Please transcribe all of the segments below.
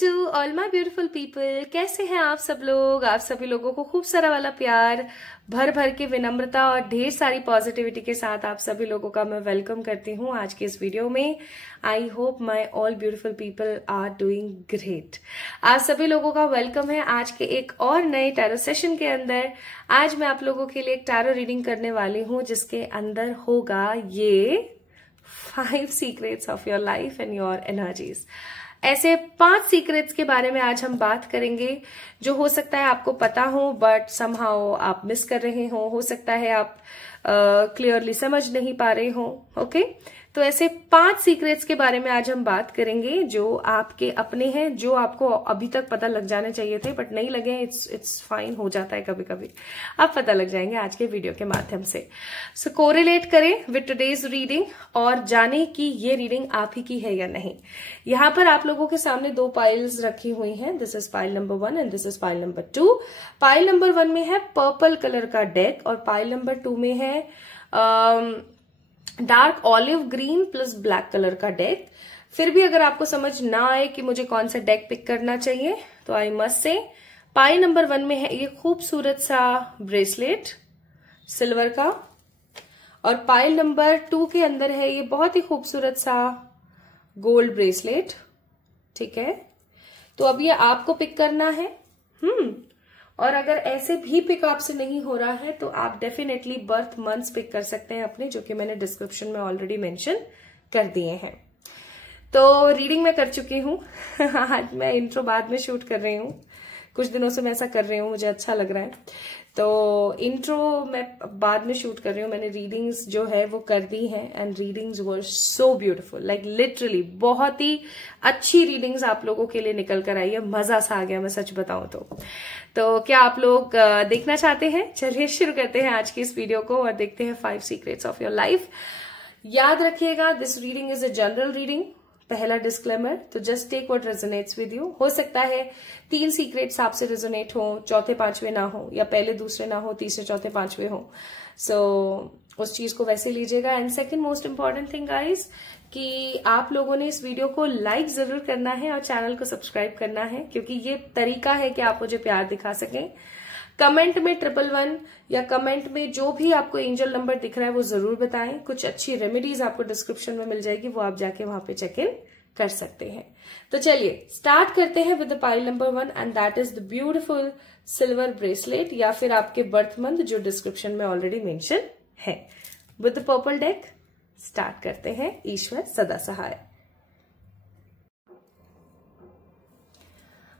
To all my beautiful people, कैसे हैं आप सब लोग। आप सभी लोगों को खूब सारा वाला प्यार, भर भर के विनम्रता और ढेर सारी पॉजिटिविटी के साथ आप सभी लोगों का मैं वेलकम करती हूँ आज के इस वीडियो में। I hope my all beautiful people are doing great. आप सभी लोगों का वेलकम है आज के एक और नए टैरो सेशन के अंदर। आज मैं आप लोगों के लिए एक टैरो रीडिंग करने वाली हूँ जिसके अंदर होगा ये 5 secrets of your life and your energies. ऐसे 5 सीक्रेट्स के बारे में आज हम बात करेंगे जो हो सकता है आपको पता हो बट समहाउ आप मिस कर रहे हो सकता है आप क्लियरली समझ नहीं पा रहे हो। ओके, तो ऐसे 5 सीक्रेट्स के बारे में आज हम बात करेंगे जो आपके अपने हैं, जो आपको अभी तक पता लग जाने चाहिए थे बट नहीं लगे। इट्स फाइन, हो जाता है कभी कभी, आप पता लग जाएंगे आज के वीडियो के माध्यम से। सो कोरिलेट करें विद टुडेज रीडिंग और जाने कि ये रीडिंग आप ही की है या नहीं। यहाँ पर आप लोगों के सामने 2 पाइल्स रखी हुई हैं। This is pile number 1 and this is pile number 2। Pile number 1 में है पर्पल कलर का डेक और पाइल नंबर 2 में है dark olive green plus black colour का डेक। फिर भी अगर आपको समझ ना आए कि मुझे कौन सा डेक पिक करना चाहिए तो I must say pile number 1 में है ये खूबसूरत सा ब्रेसलेट सिल्वर का और पाइल नंबर 2 के अंदर है ये बहुत ही खूबसूरत सा गोल्ड ब्रेसलेट। ठीक है, तो अब ये आपको पिक करना है। और अगर ऐसे भी पिक आपसे नहीं हो रहा है तो आप डेफिनेटली बर्थ मंथ्स पिक कर सकते हैं अपने, जो कि मैंने डिस्क्रिप्शन में ऑलरेडी मेंशन कर दिए हैं। तो रीडिंग मैं कर चुकी हूँ आज मैं इंट्रो बाद में शूट कर रही हूँ, कुछ दिनों से मैं ऐसा कर रही हूँ, मुझे अच्छा लग रहा है। तो इंट्रो मैं बाद में शूट कर रही हूँ। मैंने रीडिंग्स जो है वो कर दी हैं and readings were so beautiful, like literally बहुत ही अच्छी रीडिंग्स आप लोगों के लिए निकल कर आई है। मजा सा आ गया मैं सच बताऊं तो क्या आप लोग देखना चाहते हैं? चलिए शुरू करते हैं आज की इस वीडियो को और देखते हैं 5 सीक्रेट्स ऑफ योर लाइफ। याद रखिएगा this reading is a general reading. पहला डिस्क्लेमर, तो just take what resonates with you. हो सकता है 3 सीक्रेट्स आपसे रेजोनेट हो, चौथे 5वें ना हो, या पहले दूसरे ना हो, तीसरे चौथे 5वें हो। सो उस चीज को वैसे लीजिएगा। And second most important thing guys कि आप लोगों ने इस वीडियो को लाइक जरूर करना है और चैनल को सब्सक्राइब करना है, क्योंकि ये तरीका है कि आप मुझे प्यार दिखा सकें। कमेंट में 111 या कमेंट में जो भी आपको एंजल नंबर दिख रहा है वो जरूर बताएं। कुछ अच्छी रेमेडीज आपको डिस्क्रिप्शन में मिल जाएगी, वो आप जाके वहां पे चेक इन कर सकते हैं। तो चलिए स्टार्ट करते हैं with the pile number 1 and that is the beautiful silver bracelet या फिर आपके बर्थ मंथ जो डिस्क्रिप्शन में ऑलरेडी मेंशन है। With the purple deck start करते हैं। ईश्वर सदा सहाय।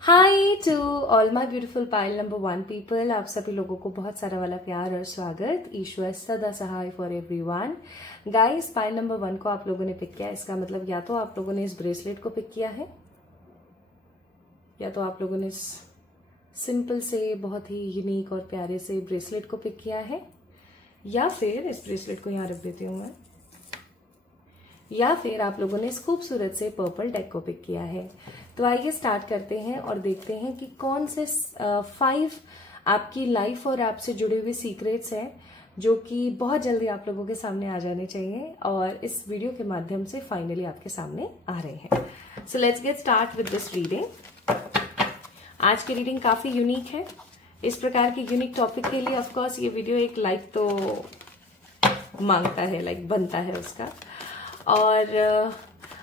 Hi to all my beautiful pile number 1 people, आप सभी लोगों को बहुत सारा वाला प्यार और स्वागत। ईश्वर सदा सहाय for everyone. Guys, pile number 1 को आप लोगों ने पिक किया, इसका मतलब या तो आप लोगों ने इस ब्रेसलेट को पिक किया है या तो आप लोगों ने इस सिंपल से बहुत ही यूनिक और प्यारे से ब्रेसलेट को पिक किया है, या फिर इस ब्रेसलेट को यहां रख देती हूं मैं, या फिर आप लोगों ने इस खूबसूरत से पर्पल डेक को पिक किया है। तो आइए स्टार्ट करते हैं और देखते हैं कि कौन से 5 आपकी लाइफ और आपसे जुड़े हुए सीक्रेट्स हैं जो कि बहुत जल्दी आप लोगों के सामने आ जाने चाहिए और इस वीडियो के माध्यम से फाइनली आपके सामने आ रहे हैं। So let's get start with this reading. आज की रीडिंग काफी यूनिक है। इस प्रकार की यूनिक टॉपिक के लिए ऑफकोर्स ये वीडियो एक लाइक तो मांगता है, लाइक बनता है उसका। और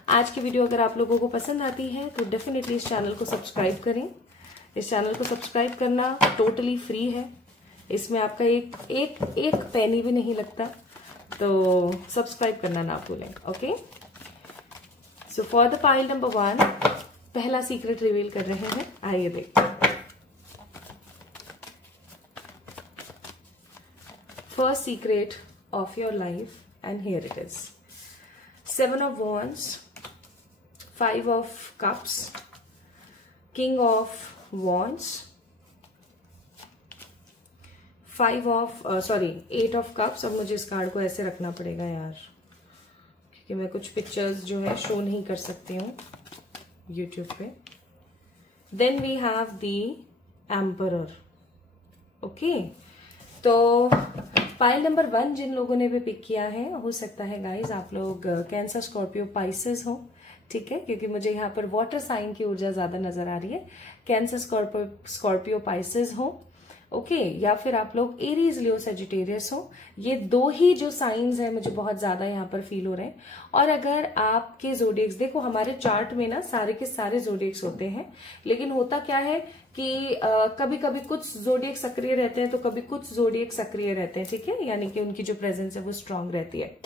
आज की वीडियो अगर आप लोगों को पसंद आती है तो डेफिनेटली इस चैनल को सब्सक्राइब करें। इस चैनल को सब्सक्राइब करना टोटली फ्री है, इसमें आपका एक पैनी भी नहीं लगता, तो सब्सक्राइब करना ना भूलें। Okay, so for the pile number 1 पहला सीक्रेट रिवील कर रहे हैं। आइए देखते हैं। First secret of your life and here it is 7 of Wands, 5 of Cups, King of Wands, 8 of Cups। अब मुझे इस कार्ड को ऐसे रखना पड़ेगा यार, क्योंकि मैं कुछ पिक्चर्स जो है शो नहीं कर सकती हूँ YouTube पे। Then we have the Emperor। Okay, तो पाइल नंबर 1 जिन लोगों ने भी पिक किया है, हो सकता है गाइज आप लोग कैंसर, स्कॉर्पियो, पाइसेस हो, ठीक है, क्योंकि मुझे यहाँ पर वाटर साइन की ऊर्जा ज्यादा नजर आ रही है। कैंसर, स्कॉर्पियो, पाइसेस हो, ओके, या फिर आप लोग एरीज, लियो, सेजिटेरियस हो। ये 2 ही जो साइंस है मुझे बहुत ज्यादा यहाँ पर फील हो रहे हैं। और अगर आपके जोडिएक्स देखो, हमारे चार्ट में ना सारे के सारे जोडिएक्स होते हैं, लेकिन होता क्या है कि कभी कभी कुछ जोडिएक सक्रिय रहते हैं तो कभी कुछ जोडिएक सक्रिय रहते हैं, ठीक है, यानी कि उनकी जो प्रेजेंस है वो स्ट्रांग रहती है।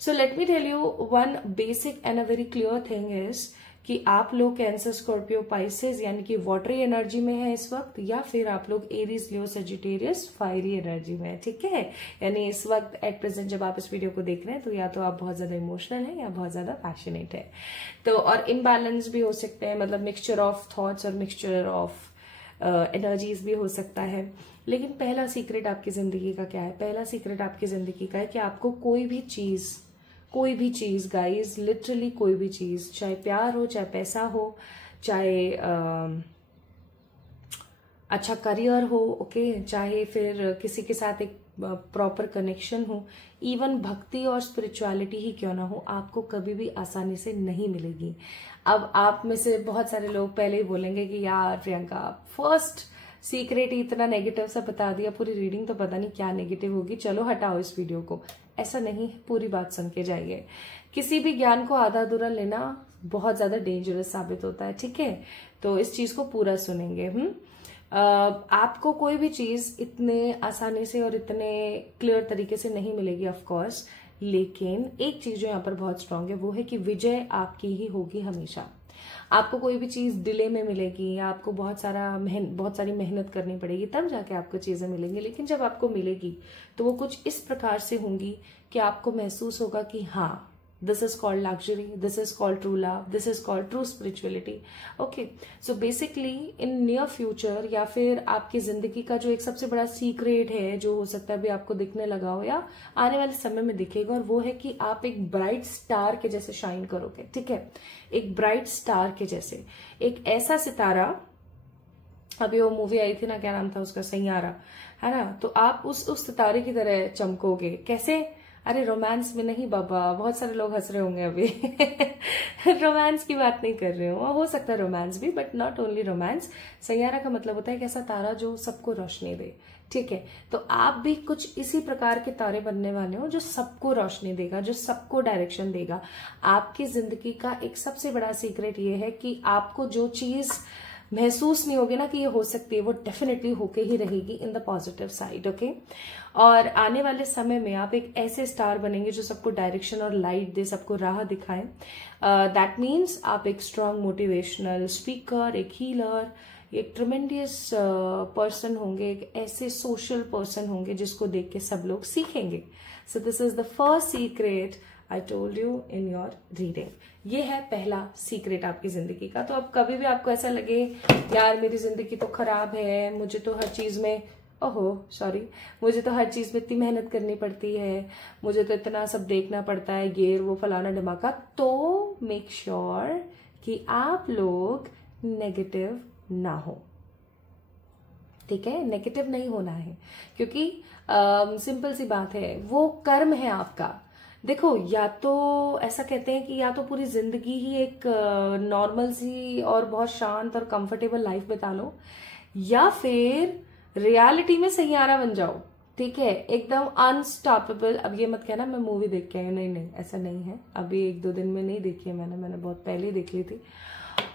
So let me tell you one basic and a very clear thing is कि आप लोग कैंसर, स्कॉर्पियो, पाइसेस यानी कि वाटरी एनर्जी में है इस वक्त, या फिर आप लोग एरीज, लियो, सेजिटेरियस फायरी एनर्जी में है, ठीक है। यानी इस वक्त एट प्रेजेंट जब आप इस वीडियो को देख रहे हैं तो या तो आप बहुत ज्यादा इमोशनल हैं या बहुत ज्यादा पैशनेट है। तो और इनबैलेंस भी हो सकते हैं, मतलब मिक्सचर ऑफ थॉट्स और मिक्सचर ऑफ एनर्जीज भी हो सकता है। लेकिन पहला सीक्रेट आपकी जिंदगी का क्या है? पहला सीक्रेट आपकी जिंदगी का है कि आपको कोई भी चीज गाइस, लिटरली कोई भी चीज, चाहे प्यार हो, चाहे पैसा हो, चाहे अच्छा करियर हो, ओके, चाहे फिर किसी के साथ एक प्रॉपर कनेक्शन हो, इवन भक्ति और स्पिरिचुअलिटी ही क्यों ना हो, आपको कभी भी आसानी से नहीं मिलेगी। अब आप में से बहुत सारे लोग पहले ही बोलेंगे कि यार प्रियंका, फर्स्ट सीक्रेट ही इतना नेगेटिव सा बता दिया, पूरी रीडिंग तो पता नहीं क्या नेगेटिव होगी, चलो हटाओ इस वीडियो को। ऐसा नहीं, पूरी बात सुन के जाइए। किसी भी ज्ञान को आधा अधूरा लेना बहुत ज्यादा डेंजरस साबित होता है, ठीक है, तो इस चीज को पूरा सुनेंगे। आपको कोई भी चीज इतने आसानी से और इतने क्लियर तरीके से नहीं मिलेगी ऑफ कोर्स, लेकिन एक चीज जो यहाँ पर बहुत स्ट्रांग है वो है कि विजय आपकी ही होगी हमेशा। आपको कोई भी चीज डिले में मिलेगी या आपको बहुत सारी मेहनत करनी पड़ेगी, तब जाके आपको चीजें मिलेंगी, लेकिन जब आपको मिलेगी तो वो कुछ इस प्रकार से होंगी कि आपको महसूस होगा कि हाँ, this is called luxury, this is called true love, this is called true spirituality. Okay, so basically in near future या फिर आपकी जिंदगी का जो एक सबसे बड़ा सीक्रेट है, जो हो सकता है अभी आपको दिखने लगा हो या आने वाले समय में दिखेगा, और वो है कि आप एक ब्राइट स्टार के जैसे शाइन करोगे, ठीक है, एक ब्राइट स्टार के जैसे, एक ऐसा सितारा। अभी वो मूवी आई थी ना, क्या नाम था उसका, सैयारा, है ना, तो आप उस सितारे की तरह चमकोगे। कैसे? अरे रोमांस में नहीं बाबा, बहुत सारे लोग हंस रहे होंगे अभी रोमांस की बात नहीं कर रहे हो सकता है रोमांस भी, but not only romance. Saiyaara का मतलब होता है एक ऐसा तारा जो सबको रोशनी दे, ठीक है, तो आप भी कुछ इसी प्रकार के तारे बनने वाले हो जो सबको रोशनी देगा, जो सबको डायरेक्शन देगा। आपकी जिंदगी का एक सबसे बड़ा सीक्रेट ये है कि आपको जो चीज महसूस नहीं होगी ना कि ये हो सकती है, वो डेफिनेटली होके ही रहेगी in the positive side, okay. और आने वाले समय में आप एक ऐसे स्टार बनेंगे जो सबको डायरेक्शन और लाइट दे, सबको राह दिखाए। दैट मीन्स आप एक स्ट्रांग मोटिवेशनल स्पीकर, एक हीलर, एक ट्रेमेंडियस पर्सन होंगे, एक ऐसे सोशल पर्सन होंगे जिसको देख के सब लोग सीखेंगे। सो this is the first secret I told you in your reading. ये है पहला सीक्रेट आपकी जिंदगी का। तो अब कभी भी आपको ऐसा लगे यार मेरी जिंदगी तो खराब है, मुझे तो हर चीज में मुझे तो हर चीज में इतनी मेहनत करनी पड़ती है, मुझे तो इतना सब देखना पड़ता है, ये वो फलाना ढमाका, तो मेक श्योर कि आप लोग नेगेटिव ना हो, ठीक है, नेगेटिव नहीं होना है, क्योंकि सिंपल सी बात है, वो कर्म है आपका। देखो, या तो ऐसा कहते हैं कि या तो पूरी जिंदगी ही एक नॉर्मल सी और बहुत शांत और कंफर्टेबल लाइफ बिता लो, या फिर रियलिटी में सैयारा बन जाओ, ठीक है, एकदम अनस्टॉपेबल। अब ये मत कहना मैं मूवी देख के आई, नहीं, ऐसा नहीं है, अभी 1-2 दिन में नहीं देखी है मैंने बहुत पहले ही देख ली थी,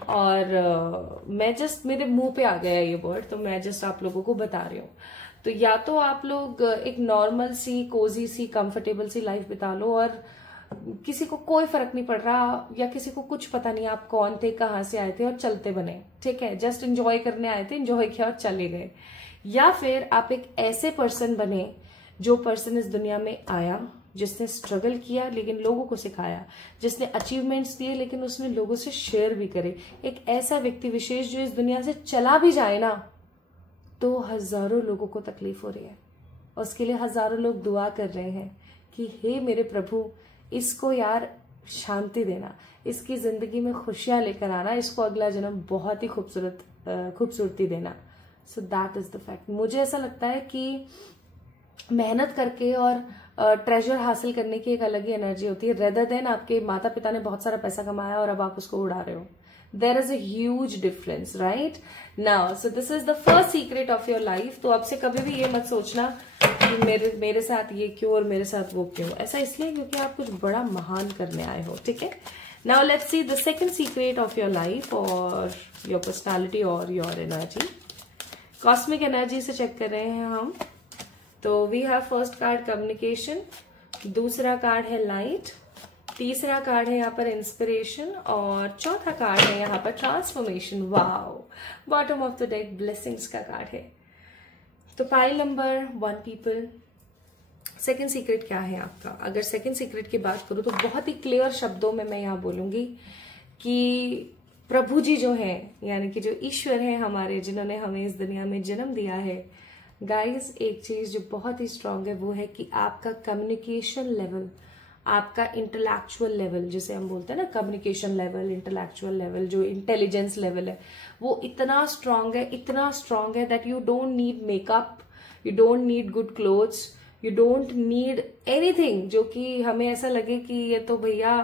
और मैं जस्ट मेरे मुंह पे आ गया ये वर्ड, तो मैं जस्ट आप लोगों को बता रही हूँ। तो या तो आप लोग एक नॉर्मल सी, कोजी सी, कंफर्टेबल सी लाइफ बिता लो, और किसी को कोई फर्क नहीं पड़ रहा, या किसी को कुछ पता नहीं आप कौन थे, कहाँ से आए थे, और चलते बने, ठीक है, जस्ट एंजॉय करने आए थे, एंजॉय किया और चले गए। या फिर आप एक ऐसे पर्सन बने जो पर्सन इस दुनिया में आया, जिसने स्ट्रगल किया लेकिन लोगों को सिखाया, जिसने अचीवमेंट्स दिए लेकिन उसने लोगों से शेयर भी करे, एक ऐसा व्यक्ति विशेष जो इस दुनिया से चला भी जाए ना तो हजारों लोगों को तकलीफ हो रही है, और उसके लिए हजारों लोग दुआ कर रहे हैं कि हे मेरे प्रभु, इसको यार शांति देना, इसकी जिंदगी में खुशियां लेकर आना, इसको अगला जन्म बहुत ही खूबसूरती देना। So that is the fact. मुझे ऐसा लगता है कि मेहनत करके और ट्रेजर हासिल करने की एक अलग ही एनर्जी होती है, रेदर देन आपके माता पिता ने बहुत सारा पैसा कमाया और अब आप उसको उड़ा रहे हो. There is a huge difference, right? Now so this is the first secret of your life. तो आपसे कभी भी ये मत सोचना कि मेरे साथ ये क्यों और मेरे साथ वो क्यों. ऐसा इसलिए क्योंकि आप कुछ बड़ा महान करने आए हो, ठीक है? Now let's see the second secret of your life और योर पर्सनालिटी और योर एनर्जी. कॉस्मिक एनर्जी से चेक कर रहे हैं हम. तो we have first card communication, दूसरा कार्ड है लाइट, तीसरा कार्ड है यहाँ पर इंस्पिरेशन और चौथा कार्ड है यहाँ पर transformation. Wow, bottom of the deck blessings का कार्ड है. तो pile number 1 people, second secret क्या है आपका? अगर सेकंड सीक्रेट की बात करूं तो बहुत ही क्लियर शब्दों में मैं यहाँ बोलूंगी कि प्रभु जी जो है, यानी कि जो ईश्वर है हमारे, जिन्होंने हमें इस दुनिया में जन्म दिया है, गाइज एक चीज जो बहुत ही स्ट्रांग है वो है कि आपका कम्युनिकेशन लेवल, आपका इंटेलेक्चुअल लेवल, जिसे हम बोलते हैं ना कम्युनिकेशन लेवल, इंटेलेक्चुअल लेवल, जो इंटेलिजेंस लेवल है, वो इतना स्ट्रांग है, इतना स्ट्रांग है that you don't need makeup, you don't need good clothes, you don't need anything जो कि हमें ऐसा लगे कि ये तो भैया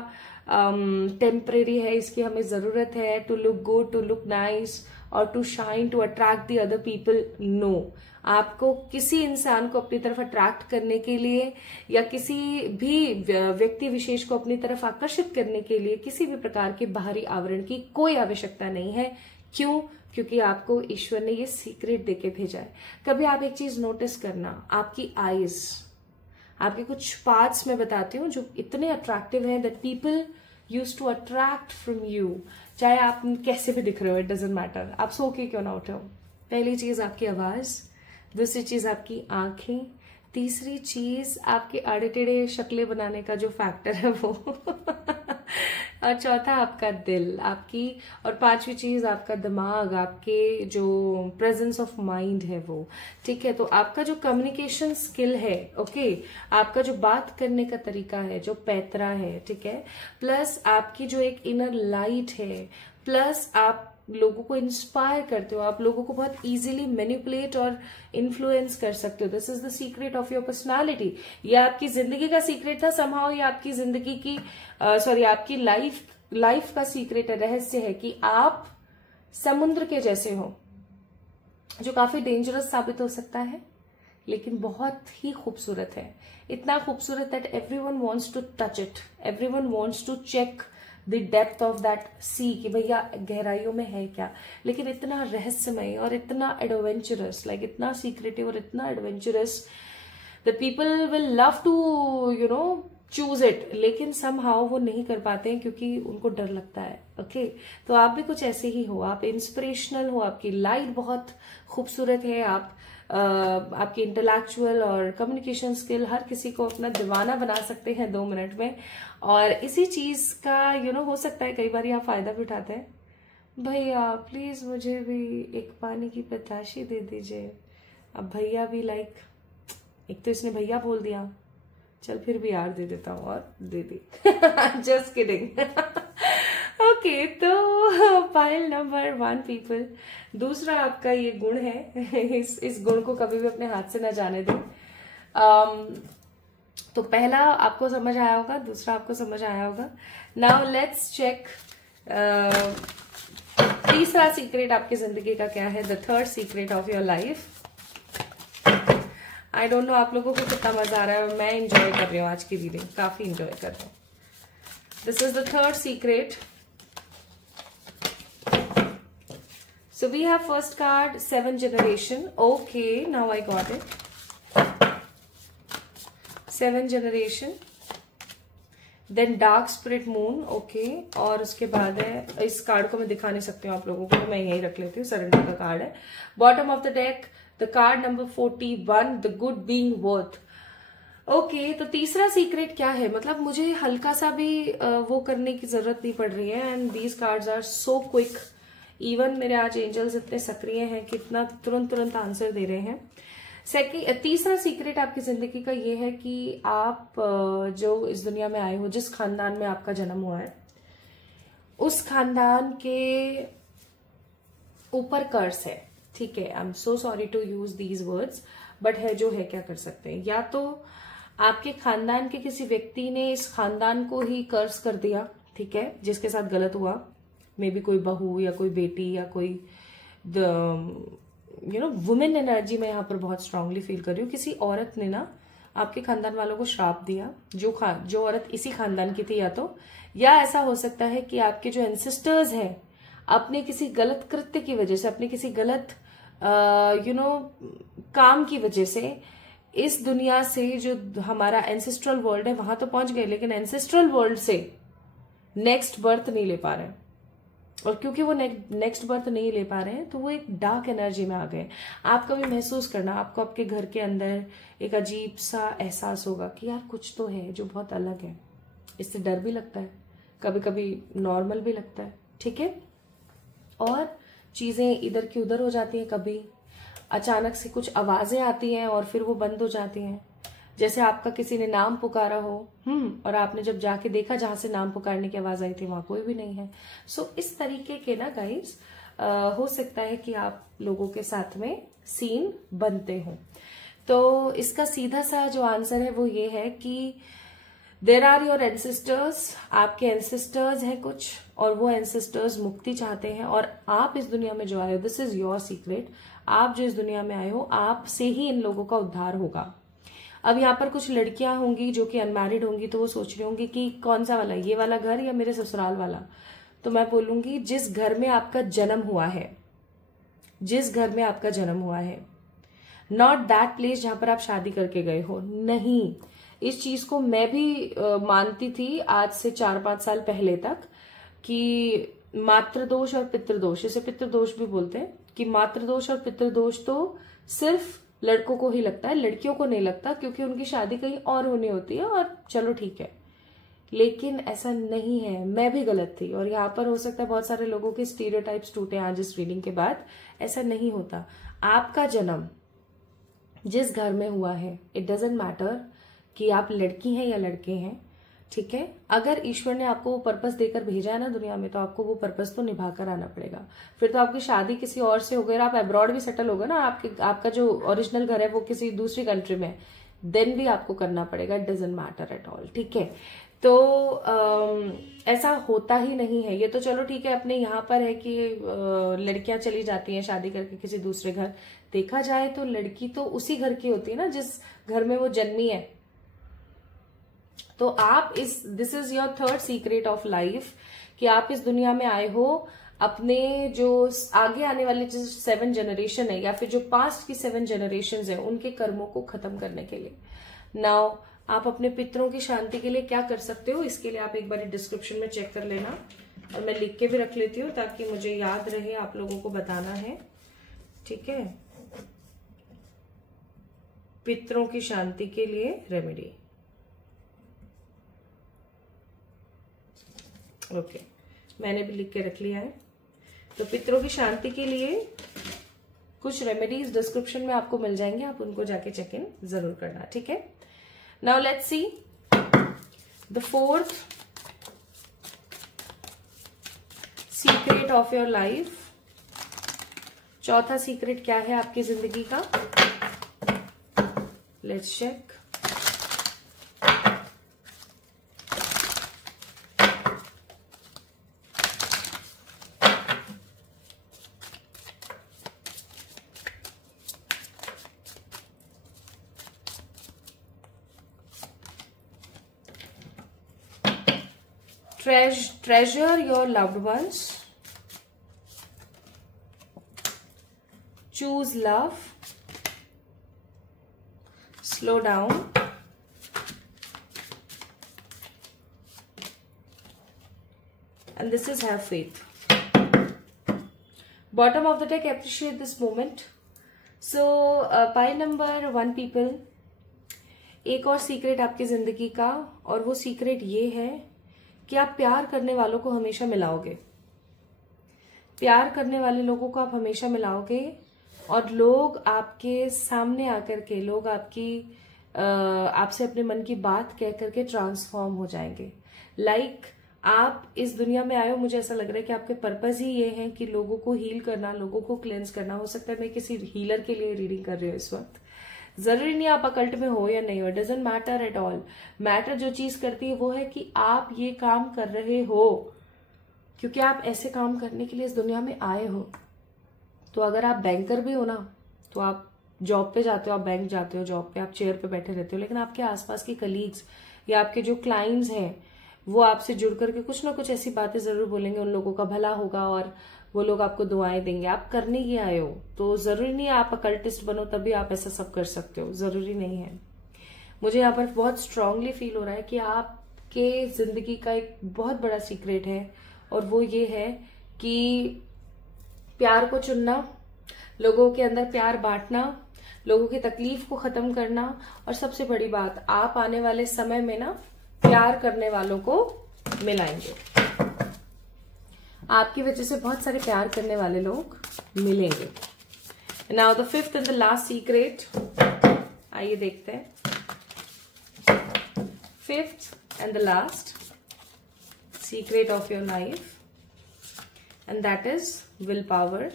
टेम्परेरी है, इसकी हमें जरूरत है to look good, to look nice और to shine, to attract the other people. No, आपको किसी इंसान को अपनी तरफ अट्रैक्ट करने के लिए या किसी भी व्यक्ति विशेष को अपनी तरफ आकर्षित करने के लिए किसी भी प्रकार के बाहरी आवरण की कोई आवश्यकता नहीं है. क्यों? क्योंकि आपको ईश्वर ने ये सीक्रेट देके भेजा है. कभी आप एक चीज नोटिस करना, आपकी आईज, आपके कुछ पार्ट्स में बताती हूँ जो इतने अट्रैक्टिव हैं that people use to attract from you. चाहे आप कैसे भी दिख रहे हो, इट डजंट मैटर, आप सो के क्यों ना उठो. पहली चीज आपकी आवाज, दूसरी चीज आपकी आंखें, तीसरी चीज आपके आड़े टेढ़े शक्लें बनाने का जो फैक्टर है वो और चौथा आपका दिल, आपकी, और पांचवी चीज आपका दिमाग, आपके जो प्रेजेंस ऑफ माइंड है वो, ठीक है? तो आपका जो कम्युनिकेशन स्किल है, ओके, आपका जो बात करने का तरीका है, जो पैतरा है, ठीक है, प्लस आपकी जो एक इनर लाइट है, प्लस आप लोगों को इंस्पायर करते हो, आप लोगों को बहुत इजीली मैनिपुलेट और इन्फ्लुएंस कर सकते हो. This is the secret of your personality. ये आपकी जिंदगी का सीक्रेट था समहाउ, ये आपकी जिंदगी की आपकी लाइफ का सीक्रेट है, रहस्य है कि आप समुद्र के जैसे हो, जो काफी डेंजरस साबित हो सकता है लेकिन बहुत ही खूबसूरत है. इतना खूबसूरत that everyone wants to touch it, everyone wants to check the depth of that sea कि भैया गहराइयों में है क्या. लेकिन इतना रहस्यमय और इतना एडवेंचरस, लाइक इतना सीक्रेटिव और इतना adventurous that people will love to choose it, लेकिन समहाउ वो नहीं कर पाते हैं क्योंकि उनको डर लगता है. ओके, तो आप भी कुछ ऐसे ही हो, आप इंस्पिरेशनल हो, आपकी लाइट बहुत खूबसूरत है, आपकी इंटेलेक्चुअल और कम्युनिकेशन स्किल हर किसी को अपना दीवाना बना सकते हैं 2 मिनट में. और इसी चीज का हो सकता है कई बार आप फायदा भी उठाते हैं. भैया प्लीज मुझे भी एक पानी की पिताशी दे दीजिए. अब भैया भी लाइक, एक तो इसने भैया बोल दिया, चल फिर भी यार दे देता हूँ, और दे दी. Just kidding. ओके, तो पाइल नंबर 1 पीपल, दूसरा आपका ये गुण है. इस गुण को कभी भी अपने हाथ से ना जाने दें. तो पहला आपको समझ आया होगा, दूसरा आपको समझ आया होगा. नाउ लेट्स चेक तीसरा सीक्रेट आपकी जिंदगी का क्या है, the third secret of your life. I don't know आप लोगों को कितना मजा आ रहा है, मैं इंजॉय कर रही हूँ आज की रीडिंग, काफी इंजॉय कर रही हूँ. This is the third secret. So we have first card 7 generation. Okay, now I got it. 7 generation. Then dark spirit moon. Okay, और उसके बाद है, इस कार्ड को मैं दिखा नहीं सकती हूँ आप लोगों को, तो मैं यही रख लेती हूँ. सरेंडर का कार्ड है. Bottom of the deck, the card number 41, the good being worth. Okay, तो तीसरा सीक्रेट क्या है? मतलब मुझे हल्का सा भी वो करने की जरूरत नहीं पड़ रही है. And these cards are so quick. Even मेरे आज एंजल्स इतने सक्रिय हैं कि इतना तुरंत आंसर दे रहे हैं. तीसरा सीक्रेट आपकी जिंदगी का ये है कि आप जो इस दुनिया में आए हो, जिस खानदान में आपका जन्म हुआ है, उस खानदान के ऊपर कर्स है. ठीक है, I am so sorry to use these words, but है जो है, क्या कर सकते हैं। या तो आपके खानदान के किसी व्यक्ति ने इस खानदान को ही कर्स कर दिया, ठीक है, जिसके साथ गलत हुआ, मे बी कोई बहू या कोई बेटी या कोई वुमेन एनर्जी में यहाँ पर बहुत स्ट्रांगली फील कर रही हूँ। किसी औरत ने ना आपके खानदान वालों को श्राप दिया, जो औरत इसी खानदान की थी, या ऐसा हो सकता है कि आपके जो एंसेस्टर्स हैं अपने किसी गलत कृत्य की वजह से, अपने किसी गलत काम की वजह से इस दुनिया से, जो हमारा एंसेस्ट्रल वर्ल्ड है वहां तो पहुंच गए, लेकिन एंसेस्ट्रल वर्ल्ड से नेक्स्ट बर्थ नहीं ले पा रहे हैं। और क्योंकि वो नेक्स्ट बर्थ नहीं ले पा रहे हैं तो वो एक डार्क एनर्जी में आ गए। आप कभी महसूस करना, आपको आपके घर के अंदर एक अजीब सा एहसास होगा कि यार कुछ तो है जो बहुत अलग है। इससे डर भी लगता है, कभी कभी नॉर्मल भी लगता है, ठीक है। और चीजें इधर की उधर हो जाती हैं, कभी अचानक से कुछ आवाजें आती हैं और फिर वो बंद हो जाती हैं। जैसे आपका किसी ने नाम पुकारा हो, और आपने जब जाके देखा जहां से नाम पुकारने की आवाज आई थी वहां कोई भी नहीं है। सो इस तरीके के ना गाइस हो सकता है कि आप लोगों के साथ में सीन बनते हो। तो इसका सीधा सा जो आंसर है वो ये है कि देर आर योर एंसेस्टर्स, आपके एंसेस्टर्स हैं कुछ, और वो एंसेस्टर्स मुक्ति चाहते हैं। और आप इस दुनिया में जो आए हो, दिस इज योर सीक्रेट, आप जो इस दुनिया में आए हो आप से ही इन लोगों का उद्धार होगा। अब यहाँ पर कुछ लड़कियां होंगी जो कि अनमैरिड होंगी, तो वो सोच रही होंगी कि कौन सा वाला, ये वाला घर या मेरे ससुराल वाला। तो मैं बोलूंगी जिस घर में आपका जन्म हुआ है, जिस घर में आपका जन्म हुआ है, नॉट दैट प्लेस जहां पर आप शादी करके गए हो। नहीं, इस चीज को मैं भी मानती थी आज से 4-5 साल पहले तक कि मातृदोष और पितृदोष, इसे पितृदोष भी बोलते हैं, कि मातृदोष और पितृदोष तो सिर्फ लड़कों को ही लगता है, लड़कियों को नहीं लगता, क्योंकि उनकी शादी कहीं और होनी होती है। और चलो ठीक है, लेकिन ऐसा नहीं है, मैं भी गलत थी। और यहाँ पर हो सकता है बहुत सारे लोगों के स्टीरियोटाइप्स टूटे आज इस रीडिंग के बाद। ऐसा नहीं होता। आपका जन्म जिस घर में हुआ है, इट डजेंट मैटर कि आप लड़की हैं या लड़के हैं, ठीक है। अगर ईश्वर ने आपको वो पर्पस देकर भेजा है ना दुनिया में, तो आपको वो पर्पस तो निभा कर आना पड़ेगा। फिर तो आपकी शादी किसी और से हो गई, आप अब्रॉड भी सेटल हो गए ना, आपका जो ओरिजिनल घर है वो किसी दूसरी कंट्री में, देन भी आपको करना पड़ेगा। It doesn't matter at all, ठीक है। तो ऐसा होता ही नहीं है। ये तो चलो ठीक है, अपने यहाँ पर है कि लड़कियां चली जाती हैं शादी करके किसी दूसरे घर। देखा जाए तो लड़की तो उसी घर की होती है ना जिस घर में वो जन्मी है। तो आप this is your third secret of life, कि आप इस दुनिया में आए हो अपने जो आगे आने वाले जो 7 जनरेशन है, या फिर जो पास्ट की 7 जनरेशन है, उनके कर्मों को खत्म करने के लिए। नाउ आप अपने पितरों की शांति के लिए क्या कर सकते हो, इसके लिए आप एक बार डिस्क्रिप्शन में चेक कर लेना, और मैं लिख के भी रख लेती हूँ ताकि मुझे याद रहे आप लोगों को बताना है, ठीक है। पितरों की शांति के लिए रेमेडी, ओके, मैंने भी लिख के रख लिया है। तो पितरों की शांति के लिए कुछ रेमेडीज डिस्क्रिप्शन में आपको मिल जाएंगे, आप उनको जाके चेक इन जरूर करना, ठीक है। Now let's see the fourth secret of your life. चौथा सीक्रेट क्या है आपकी जिंदगी का, let's check. Treasure your loved ones. Choose love. Slow down. And this is have faith. Bottom of the deck, appreciate this moment. So pile number 1 people. एक और secret आपकी जिंदगी का, और वो सीक्रेट ये है कि आप प्यार करने वालों को हमेशा मिलाओगे। प्यार करने वाले लोगों को आप हमेशा मिलाओगे, और लोग आपके सामने आकर के, लोग आपसे अपने मन की बात कह करके ट्रांसफॉर्म हो जाएंगे। लाइक आप इस दुनिया में आए हो, मुझे ऐसा लग रहा है कि आपके पर्पस ही ये है कि लोगों को हील करना, लोगों को क्लेंस करना। हो सकता है मैं किसी हीलर के लिए रीडिंग कर रही हूँ इस वक्त, जरूरी नहीं आप अकल्ट में हो या नहीं हो, doesn't matter at all. Matter जो चीज करती है वो है कि आप ये काम कर रहे हो, क्योंकि आप ऐसे काम करने के लिए इस दुनिया में आए हो। तो अगर आप बैंकर भी हो ना, तो आप जॉब पे जाते हो, आप बैंक जाते हो, जॉब पे आप चेयर पे बैठे रहते हो, लेकिन आपके आसपास के कलीग्स या आपके जो क्लाइंट्स हैं वो आपसे जुड़ करके कुछ ना कुछ ऐसी बातें जरूर बोलेंगे, उन लोगों का भला होगा और वो लोग आपको दुआएं देंगे। आप करने ही आए हो, तो जरूरी नहीं आप अकल्टिस्ट बनो तभी आप ऐसा सब कर सकते हो, जरूरी नहीं है। मुझे यहाँ पर बहुत स्ट्रांगली फील हो रहा है कि आपके जिंदगी का एक बहुत बड़ा सीक्रेट है, और वो ये है कि प्यार को चुनना, लोगों के अंदर प्यार बांटना, लोगों की तकलीफ को खत्म करना, और सबसे बड़ी बात, आप आने वाले समय में ना प्यार करने वालों को मिलाएंगे। आपकी वजह से बहुत सारे प्यार करने वाले लोग मिलेंगे। Now the fifth and the last secret, आइए देखते हैं। Fifth and the last secret of your life, and that is willpower,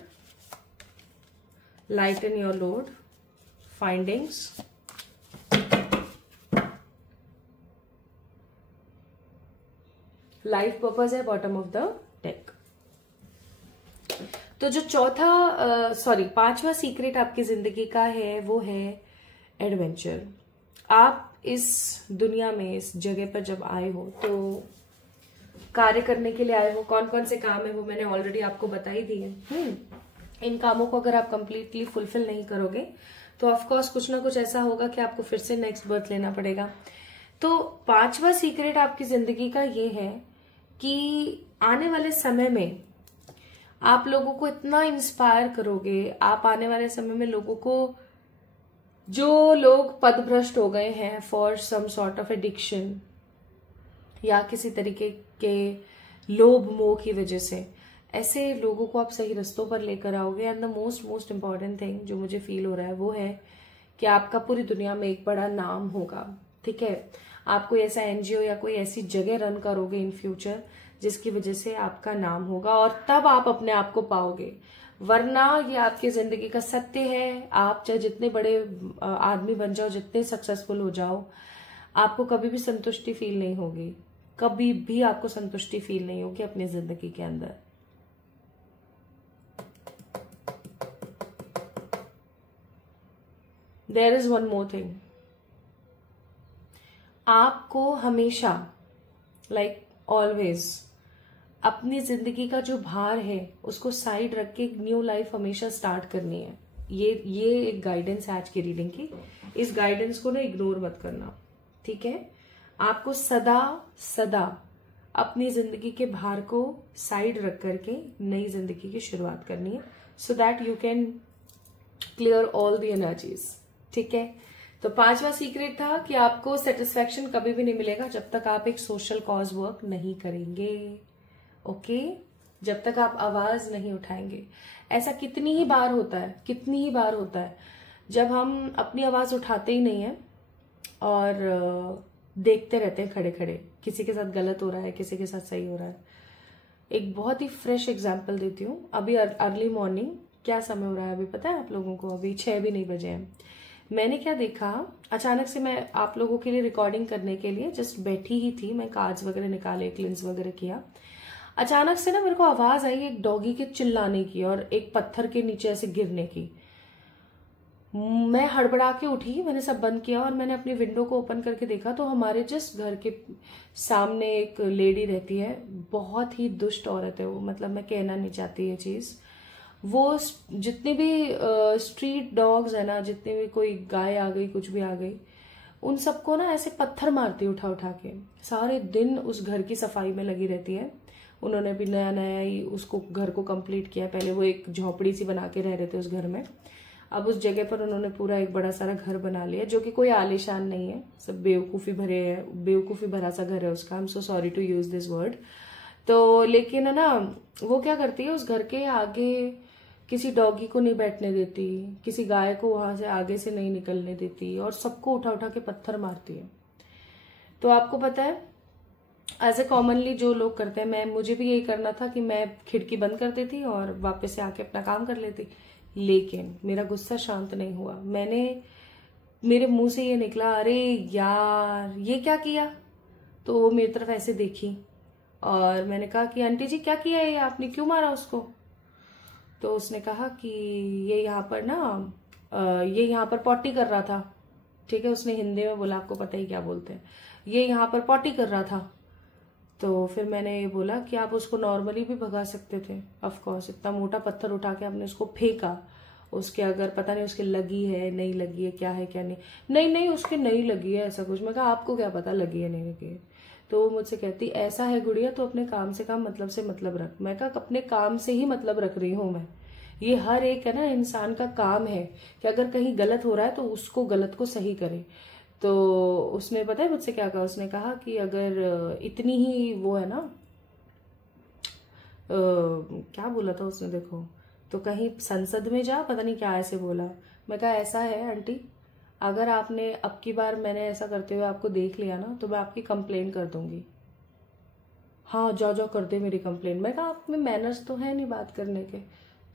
lighten your load, findings, life purpose है bottom of the deck। तो जो पांचवा सीक्रेट आपकी जिंदगी का है वो है एडवेंचर। आप इस दुनिया में, इस जगह पर जब आए हो तो कार्य करने के लिए आए हो। कौन कौन से काम है वो मैंने ऑलरेडी आपको बता ही दी है। इन कामों को अगर आप कंप्लीटली फुलफिल नहीं करोगे तो ऑफकोर्स कुछ ना कुछ ऐसा होगा कि आपको फिर से नेक्स्ट बर्थ लेना पड़ेगा। तो पांचवा सीक्रेट आपकी जिंदगी का ये है कि आने वाले समय में आप लोगों को इतना इंस्पायर करोगे, आप आने वाले समय में लोगों को, जो लोग पदभ्रष्ट हो गए हैं for some sort of addiction या किसी तरीके के लोभ मोह की वजह से, ऐसे लोगों को आप सही रास्तों पर लेकर आओगे। And the most important thing जो मुझे फील हो रहा है वो है कि आपका पूरी दुनिया में एक बड़ा नाम होगा। ठीक है, आप कोई ऐसा एनजीओ या कोई ऐसी जगह रन करोगे इन फ्यूचर जिसकी वजह से आपका नाम होगा, और तब आप अपने आप को पाओगे। वरना ये आपकी जिंदगी का सत्य है, आप चाहे जितने बड़े आदमी बन जाओ, जितने सक्सेसफुल हो जाओ, आपको कभी भी संतुष्टि फील नहीं होगी, कभी भी आपको संतुष्टि फील नहीं होगी अपनी जिंदगी के अंदर। There is one more thing, आपको हमेशा लाइक ऑलवेज अपनी जिंदगी का जो भार है उसको साइड रख के एक न्यू लाइफ हमेशा स्टार्ट करनी है। ये एक गाइडेंस है आज की रीडिंग की। इस गाइडेंस को ना इग्नोर मत करना, ठीक है। आपको सदा सदा अपनी जिंदगी के भार को साइड रख करके नई जिंदगी की शुरुआत करनी है, so that you can clear all the energies. ठीक है, तो पांचवा सीक्रेट था कि आपको सेटिस्फेक्शन कभी भी नहीं मिलेगा जब तक आप एक सोशल कॉज वर्क नहीं करेंगे। ओके, जब तक आप आवाज नहीं उठाएंगे। ऐसा कितनी ही बार होता है जब हम अपनी आवाज उठाते ही नहीं है और देखते रहते हैं खड़े खड़े, किसी के साथ गलत हो रहा है, किसी के साथ सही हो रहा है। एक बहुत ही फ्रेश एग्जांपल देती हूँ। अभी अर्ली मॉर्निंग, क्या समय हो रहा है अभी पता है आप लोगों को? अभी 6 भी नहीं बजे हैं। मैंने क्या देखा, अचानक से मैं आप लोगों के लिए रिकॉर्डिंग करने के लिए जस्ट बैठी ही थी, मैं कार्ड्स वगैरह निकाले, क्लिंस वगैरह किया। अचानक से ना मेरे को आवाज आई एक डॉगी के चिल्लाने की और एक पत्थर के नीचे ऐसे गिरने की। मैं हड़बड़ा के उठी, मैंने सब बंद किया और मैंने अपनी विंडो को ओपन करके देखा तो हमारे जस्ट घर के सामने एक लेडी रहती है, बहुत ही दुष्ट औरत है वो, मतलब मैं कहना नहीं चाहती ये चीज। वो जितने भी स्ट्रीट डॉग्स है ना, जितने भी कोई गाय आ गई, कुछ भी आ गई, उन सबको ना ऐसे पत्थर मारती उठा उठा के। सारे दिन उस घर की सफाई में लगी रहती है। उन्होंने भी नया नया ही उसको घर को कंप्लीट किया। पहले वो एक झोपड़ी सी बना के रह रहे थे उस घर में, अब उस जगह पर उन्होंने पूरा एक बड़ा सारा घर बना लिया, जो कि कोई आलीशान नहीं है, सब बेवकूफी भरा सा घर है उसका। I am so sorry to use this word. तो लेकिन है ना, वो क्या करती है, उस घर के आगे किसी डॉगी को नहीं बैठने देती, किसी गाय को वहां से आगे से नहीं निकलने देती और सबको उठा उठा के पत्थर मारती है। तो आपको पता है ऐसे कॉमनली जो लोग करते हैं, मुझे भी यही करना था कि मैं खिड़की बंद कर देती और वापस से आके अपना काम कर लेती, लेकिन मेरा गुस्सा शांत नहीं हुआ। मैंने मेरे मुंह से ये निकला, अरे यार ये क्या किया। तो वो मेरी तरफ ऐसे देखी और मैंने कहा कि आंटी जी क्या किया है, आपने क्यों मारा उसको। तो उसने कहा कि ये यहाँ पर ना ये यहाँ पर पॉटी कर रहा था। ठीक है, उसने हिंदी में बोला, आपको पता ही क्या बोलते हैं, ये यहाँ पर पॉटी कर रहा था। तो फिर मैंने ये बोला कि आप उसको नॉर्मली भी भगा सकते थे, ऑफ कोर्स इतना मोटा पत्थर उठा के आपने उसको फेंका, उसके अगर पता नहीं उसके लगी है नहीं लगी है, क्या है क्या नहीं, नहीं नहीं उसके नहीं लगी है ऐसा कुछ। मैं कहा आपको क्या पता लगी है नहीं लगी है। तो वो मुझसे कहती ऐसा है गुड़िया, तो अपने काम से काम मतलब से मतलब रख। मैं कहा अपने काम से ही मतलब रख रही हूँ मैं, ये हर एक है ना इंसान का काम है कि अगर कहीं गलत हो रहा है तो उसको गलत को सही करे। तो उसने पता है मुझसे क्या कहा, उसने कहा कि अगर इतनी ही वो है ना क्या बोला था उसने देखो, तो कहीं संसद में जा, पता नहीं क्या ऐसे बोला। मैं कहा ऐसा है आंटी, अगर आपने अब की बार मैंने ऐसा करते हुए आपको देख लिया ना तो मैं आपकी कंप्लेन कर दूंगी। हाँ जाओ जाओ कर दे मेरी कंप्लेन। मैं कहा आप में मैनर्स तो है नहीं बात करने के,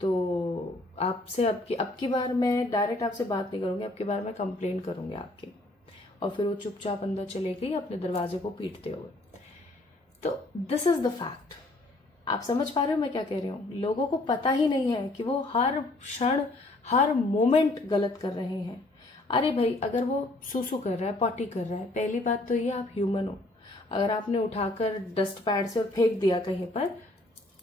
तो आपसे अब की बार मैं डायरेक्ट आपसे बात नहीं करूंगी, अब की बार मैं कंप्लेन करूंगी आपकी। और फिर वो चुपचाप अंदर चले गई अपने दरवाजे को पीटते हुए। तो दिस इज द फैक्ट। आप समझ पा रहे हो मैं क्या कह रही हूँ। लोगों को पता ही नहीं है कि वो हर क्षण हर मोमेंट गलत कर रहे हैं। अरे भाई अगर वो सूसू कर रहा है, पॉटी कर रहा है, पहली बात तो ये आप ह्यूमन हो। अगर आपने उठाकर डस्ट पैड से और फेंक दिया कहीं पर,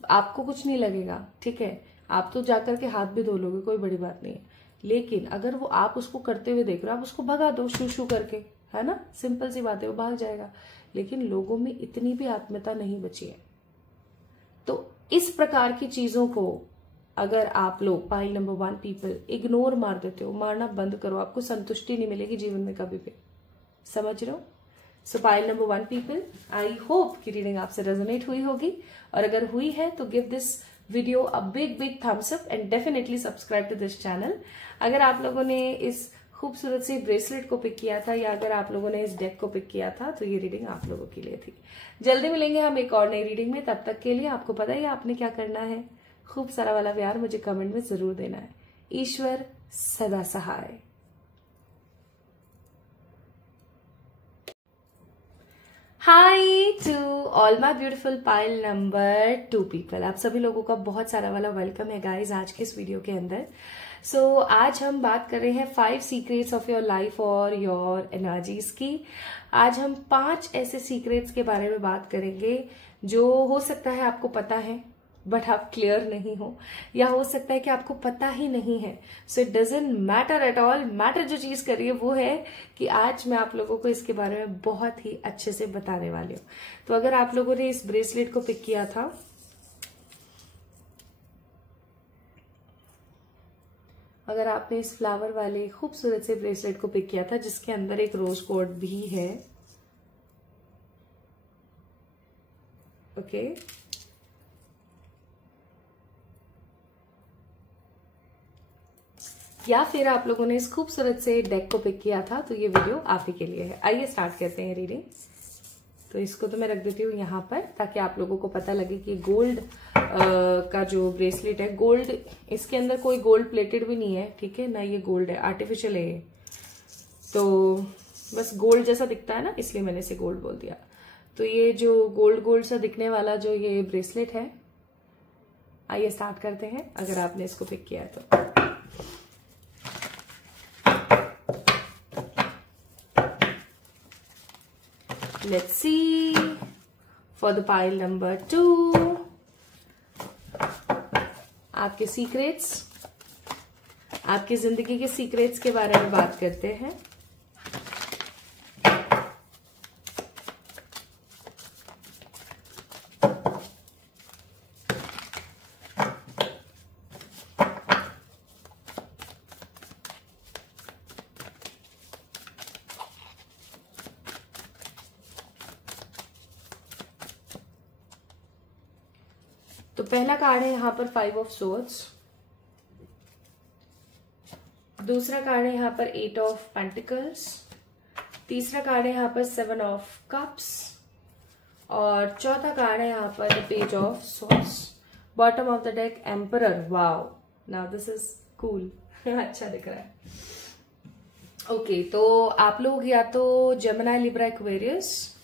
आपको कुछ नहीं लगेगा, ठीक है, आप तो जाकर के हाथ भी धो लोगे, कोई बड़ी बात नहीं है। लेकिन अगर वो आप उसको करते हुए देख रहे हो, आप उसको भगा दो शू शू करके, है ना, सिंपल सी बात है, वो भाग जाएगा। लेकिन लोगों में इतनी भी आत्मीयता नहीं बची है। तो इस प्रकार की चीजों को अगर आप लोग पाइल नंबर 1 पीपल इग्नोर मार देते हो, मारना बंद करो, आपको संतुष्टि नहीं मिलेगी जीवन में कभी भी। समझ रहे हो। So pile number 1 people, I hope कि रीडिंग आपसे रेजोनेट हुई होगी, और अगर हुई है तो give this video a big big thumbs up and definitely subscribe to this channel. अगर आप लोगों ने इस खूबसूरत सी ब्रेसलेट को पिक किया था या अगर आप लोगों ने इस डेक को पिक किया था तो ये रीडिंग आप लोगों के लिए थी। जल्दी मिलेंगे हम एक और नई रीडिंग में, तब तक के लिए आपको पता ही आपने क्या करना है, खूब सारा वाला प्यार मुझे कमेंट में जरूर देना है। ईश्वर सदा सहाय। Hi to all my beautiful pile number 2 people. आप सभी लोगों का बहुत सारा वाला वेलकम है गाइज आज के इस वीडियो के अंदर। सो आज हम बात कर रहे हैं 5 सीक्रेट्स ऑफ योर लाइफ और योर एनर्जीज की। आज हम 5 ऐसे सीक्रेट्स के बारे में बात करेंगे जो हो सकता है आपको पता है बट आप क्लियर नहीं हो, या हो सकता है कि आपको पता ही नहीं है। So it doesn't matter at all. Matter जो चीज कर रही है वो है कि आज मैं आप लोगों को इसके बारे में बहुत ही अच्छे से बताने वाली हूँ। तो अगर आप लोगों ने इस ब्रेसलेट को पिक किया था, अगर आपने इस फ्लावर वाले खूबसूरत से ब्रेसलेट को पिक किया था जिसके अंदर एक रोज कोड भी है, ओके, या फिर आप लोगों ने इस खूबसूरत से डेक को पिक किया था तो ये वीडियो आप ही के लिए है। आइए स्टार्ट करते हैं रीडिंग। तो इसको तो मैं रख देती हूँ यहाँ पर ताकि आप लोगों को पता लगे कि गोल्ड का जो ब्रेसलेट है, गोल्ड, इसके अंदर कोई गोल्ड प्लेटेड भी नहीं है, ठीक है ना, ये गोल्ड है, आर्टिफिशियल है ये, तो बस गोल्ड जैसा दिखता है ना, इसलिए मैंने इसे गोल्ड बोल दिया। तो ये जो गोल्ड गोल्ड सा दिखने वाला जो ये ब्रेसलेट है, आइए स्टार्ट करते हैं अगर आपने इसको पिक किया है तो। Let's see for the pile number 2 आपके सीक्रेट्स, आपकी जिंदगी के सीक्रेट्स के बारे में बात करते हैं। तो पहला कार्ड है यहाँ पर 5 ऑफ सोर्ड्स, दूसरा कार्ड है यहाँ पर 8 ऑफ पेंटिकल्स, तीसरा कार्ड है यहाँ पर 7 ऑफ कप्स, और चौथा कार्ड है यहाँ पर page of swords. Bottom of the deck emperor. Wow, now this is cool, अच्छा दिख रहा है। ओके, तो आप लोग या तो Gemini, Libra, Aquarius,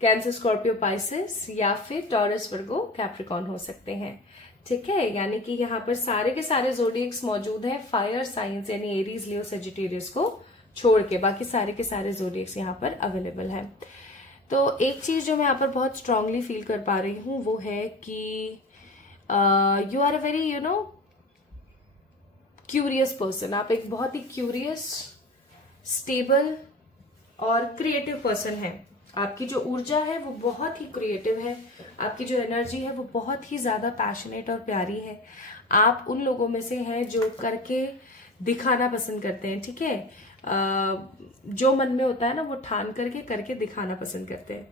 cancer, Scorpio, Pisces या फिर टॉरस, वर्गो, कैप्रिकॉर्न हो सकते हैं। ठीक है, यानी कि यहाँ पर सारे के सारे जोडिएक्स मौजूद हैं फायर साइंस यानी एरीज, लियो, सेजिटेरियस को छोड़ के, बाकी सारे के सारे जोडिएक्स यहाँ पर अवेलेबल हैं। तो एक चीज जो मैं यहाँ पर बहुत स्ट्रांगली फील कर पा रही हूँ वो है कि you are a very curious person. आप एक बहुत ही क्यूरियस, स्टेबल और क्रिएटिव पर्सन है। आपकी जो ऊर्जा है वो बहुत ही क्रिएटिव है, आपकी जो एनर्जी है वो बहुत ही ज्यादा पैशनेट और प्यारी है। आप उन लोगों में से हैं जो करके दिखाना पसंद करते हैं। ठीक है, जो मन में होता है ना वो ठान करके दिखाना पसंद करते हैं।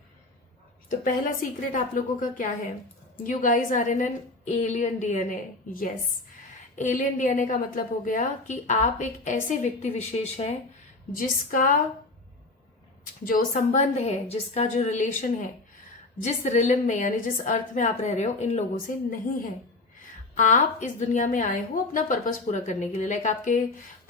तो पहला सीक्रेट आप लोगों का क्या है? You guys are in an alien DNA. Yes, alien DNA का मतलब हो गया कि आप एक ऐसे व्यक्ति विशेष हैं जिसका जो संबंध है, जिसका जो रिलेशन है, जिस रिलम में यानी जिस अर्थ में आप रह रहे हो इन लोगों से नहीं है। आप इस दुनिया में आए हो अपना पर्पस पूरा करने के लिए। लाइक आपके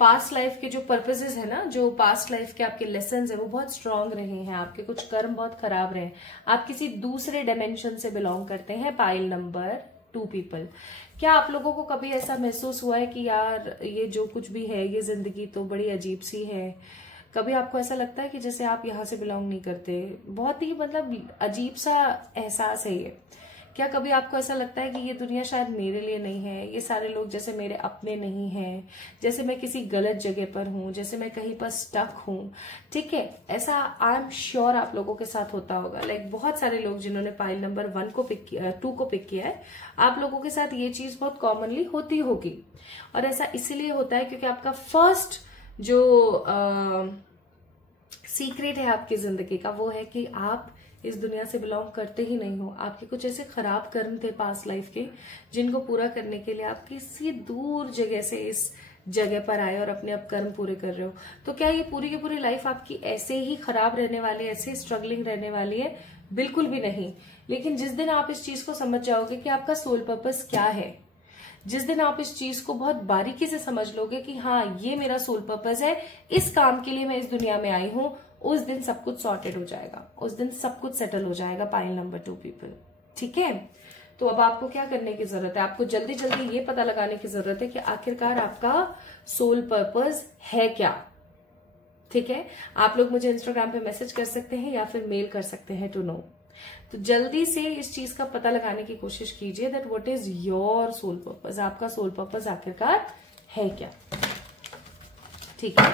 पास्ट लाइफ के जो पर्पसेस है ना, जो पास्ट लाइफ के आपके लेसन्स है वो बहुत स्ट्रांग रहे हैं, आपके कुछ कर्म बहुत खराब रहे हैं, आप किसी दूसरे डायमेंशन से बिलोंग करते हैं। Pile number 2 people. क्या आप लोगों को कभी ऐसा महसूस हुआ है कि यार ये जो कुछ भी है ये जिंदगी तो बड़ी अजीब सी है? कभी आपको ऐसा लगता है कि जैसे आप यहाँ से बिलोंग नहीं करते? बहुत ही मतलब अजीब सा एहसास है ये। क्या कभी आपको ऐसा लगता है कि ये दुनिया शायद मेरे लिए नहीं है, ये सारे लोग जैसे मेरे अपने नहीं हैं, जैसे मैं किसी गलत जगह पर हूं, जैसे मैं कहीं पर स्टक हूं? ठीक है, ऐसा आई एम श्योर आप लोगों के साथ होता होगा। लाइक बहुत सारे लोग जिन्होंने पाइल नंबर 1 को पिक किया, 2 को पिक किया है, आप लोगों के साथ ये चीज बहुत कॉमनली होती होगी। और ऐसा इसीलिए होता है क्योंकि आपका फर्स्ट जो सीक्रेट है आपकी जिंदगी का वो है कि आप इस दुनिया से बिलोंग करते ही नहीं हो। आपके कुछ ऐसे खराब कर्म थे पास्ट लाइफ के जिनको पूरा करने के लिए आप किसी दूर जगह से इस जगह पर आए और अपने अब कर्म पूरे कर रहे हो। तो क्या ये पूरी की पूरी लाइफ आपकी ऐसे ही खराब रहने वाली है, ऐसे स्ट्रगलिंग रहने वाली है? बिल्कुल भी नहीं। लेकिन जिस दिन आप इस चीज को समझ जाओगे कि आपका सोल पर्पस क्या है, जिस दिन आप इस चीज को बहुत बारीकी से समझ लोगे कि हाँ ये मेरा सोल पर्पस है, इस काम के लिए मैं इस दुनिया में आई हूं, उस दिन सब कुछ सॉर्टेड हो जाएगा, उस दिन सब कुछ सेटल हो जाएगा। Pile number 2 people. ठीक है, तो अब आपको क्या करने की जरूरत है? आपको जल्दी जल्दी ये पता लगाने की जरूरत है कि आखिरकार आपका सोल पर्पस है क्या। ठीक है, आप लोग मुझे इंस्टाग्राम पे मैसेज कर सकते हैं या फिर मेल कर सकते हैं टू नो। तो जल्दी से इस चीज का पता लगाने की कोशिश कीजिए that what is your soul purpose. आपका सोल पर्पस आखिरकार है क्या? ठीक है,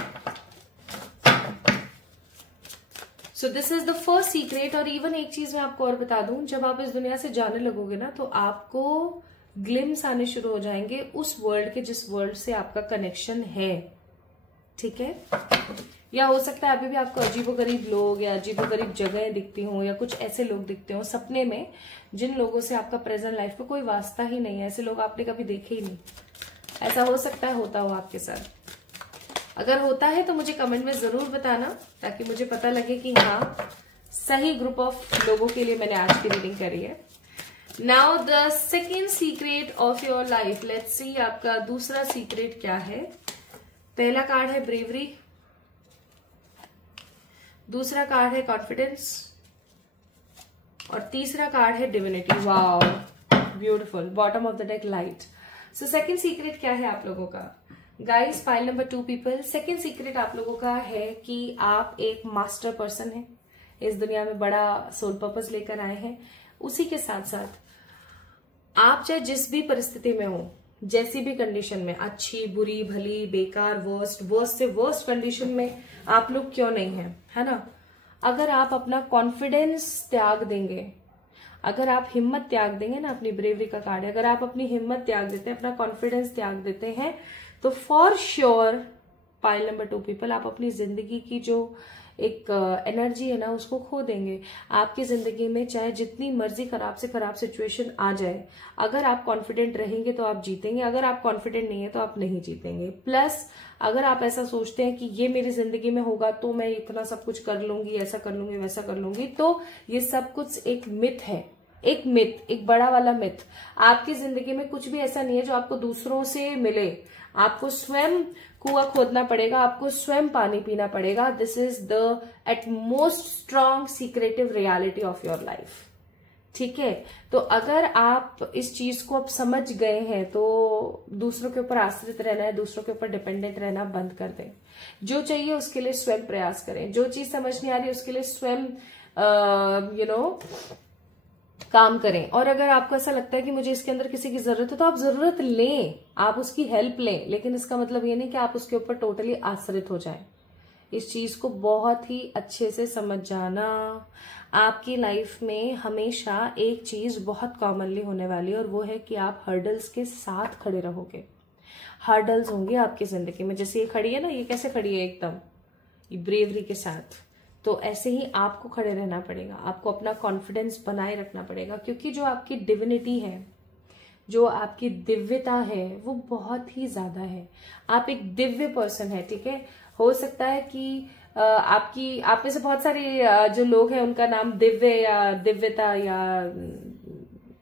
so this is the first secret. और इवन एक चीज मैं आपको और बता दूं, जब आप इस दुनिया से जाने लगोगे ना तो आपको ग्लिम्स आने शुरू हो जाएंगे उस वर्ल्ड के जिस वर्ल्ड से आपका कनेक्शन है। ठीक है, या हो सकता है अभी भी आपको अजीबोगरीब लोग या अजीबोगरीब जगहें दिखती हों या कुछ ऐसे लोग दिखते हो सपने में जिन लोगों से आपका प्रेजेंट लाइफ पे कोई वास्ता ही नहीं है। ऐसे लोग आपने कभी देखे ही नहीं। ऐसा हो सकता है होता हो आपके साथ। अगर होता है तो मुझे कमेंट में जरूर बताना ताकि मुझे पता लगे कि हाँ सही ग्रुप ऑफ लोगों के लिए मैंने आज की रीडिंग करी है। Now the second secret of your life. Let's see आपका दूसरा सीक्रेट क्या है। पहला कार्ड है ब्रेवरी, दूसरा कार्ड है कॉन्फिडेंस और तीसरा कार्ड है divinity. Wow, beautiful. Bottom of the deck light. So second secret क्या है आप लोगों का? Guys, pile number 2 people, second secret आप लोगों का है कि आप एक मास्टर पर्सन हैं, इस दुनिया में बड़ा सोल पर्पस लेकर आए हैं। उसी के साथ साथ आप चाहे जिस भी परिस्थिति में हो, जैसी भी कंडीशन में, अच्छी, बुरी, भली, बेकार, वर्स्ट से वर्स्ट कंडीशन में आप लोग क्यों नहीं हैं, है ना? अगर आप अपना कॉन्फिडेंस त्याग देंगे, अगर आप हिम्मत त्याग देंगे ना, अपनी ब्रेवरी का कार्ड है, अगर आप अपनी हिम्मत त्याग देते हैं, अपना कॉन्फिडेंस त्याग देते हैं, तो for sure pile number 2 people आप अपनी जिंदगी की जो एक एनर्जी है ना उसको खो देंगे। आपकी जिंदगी में चाहे जितनी मर्जी खराब से खराब सिचुएशन आ जाए, अगर आप कॉन्फिडेंट रहेंगे तो आप जीतेंगे, अगर आप कॉन्फिडेंट नहीं है तो आप नहीं जीतेंगे। प्लस अगर आप ऐसा सोचते हैं कि ये मेरी जिंदगी में होगा तो मैं इतना सब कुछ कर लूंगी, ऐसा कर लूंगी, वैसा कर लूंगी, तो ये सब कुछ एक मिथ है। एक मिथ, एक बड़ा वाला मिथ, आपकी जिंदगी में कुछ भी ऐसा नहीं है जो आपको दूसरों से मिले, आपको स्वयं कुआं खोदना पड़ेगा, आपको स्वयं पानी पीना पड़ेगा। This is the at most strong secretive reality of your life. ठीक है, तो अगर आप इस चीज को अब समझ गए हैं तो दूसरों के ऊपर आश्रित रहना है, दूसरों के ऊपर डिपेंडेंट रहना बंद कर दें। जो चाहिए उसके लिए स्वयं प्रयास करें, जो चीज समझ नहीं आ रही उसके लिए स्वयं काम करें। और अगर आपको ऐसा लगता है कि मुझे इसके अंदर किसी की जरूरत है तो आप जरूरत लें, आप उसकी हेल्प लें, लेकिन इसका मतलब ये नहीं कि आप उसके ऊपर टोटली आश्रित हो जाएं। इस चीज को बहुत ही अच्छे से समझ जाना। आपकी लाइफ में हमेशा एक चीज बहुत कॉमनली होने वाली है और वो है कि आप हर्डल्स के साथ खड़े रहोगे। हर्डल्स होंगे आपकी जिंदगी में, जैसे ये खड़ी है ना, ये कैसे खड़ी है, एकदम ये ब्रेवरी के साथ। तो ऐसे ही आपको खड़े रहना पड़ेगा, आपको अपना कॉन्फिडेंस बनाए रखना पड़ेगा, क्योंकि जो आपकी डिविनिटी है, जो आपकी दिव्यता है, वो बहुत ही ज्यादा है। आप एक दिव्य पर्सन है। ठीक है, हो सकता है कि आप में से बहुत सारे जो लोग हैं उनका नाम दिव्य या दिव्यता या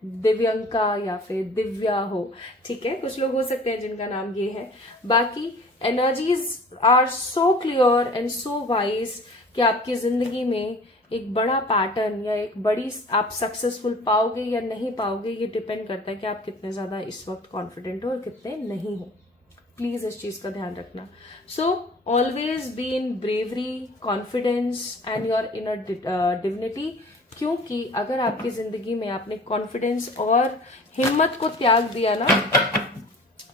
दिव्यंका या फिर दिव्या हो। ठीक है, कुछ लोग हो सकते हैं जिनका नाम ये है। बाकी energies are so clear and so wise कि आपकी जिंदगी में एक बड़ा पैटर्न या एक बड़ी आप सक्सेसफुल पाओगे या नहीं पाओगे, ये डिपेंड करता है कि आप कितने ज्यादा इस वक्त कॉन्फिडेंट हो और कितने नहीं हो। प्लीज इस चीज का ध्यान रखना। So always be in bravery, confidence and your inner divinity. क्योंकि अगर आपकी जिंदगी में आपने कॉन्फिडेंस और हिम्मत को त्याग दिया ना,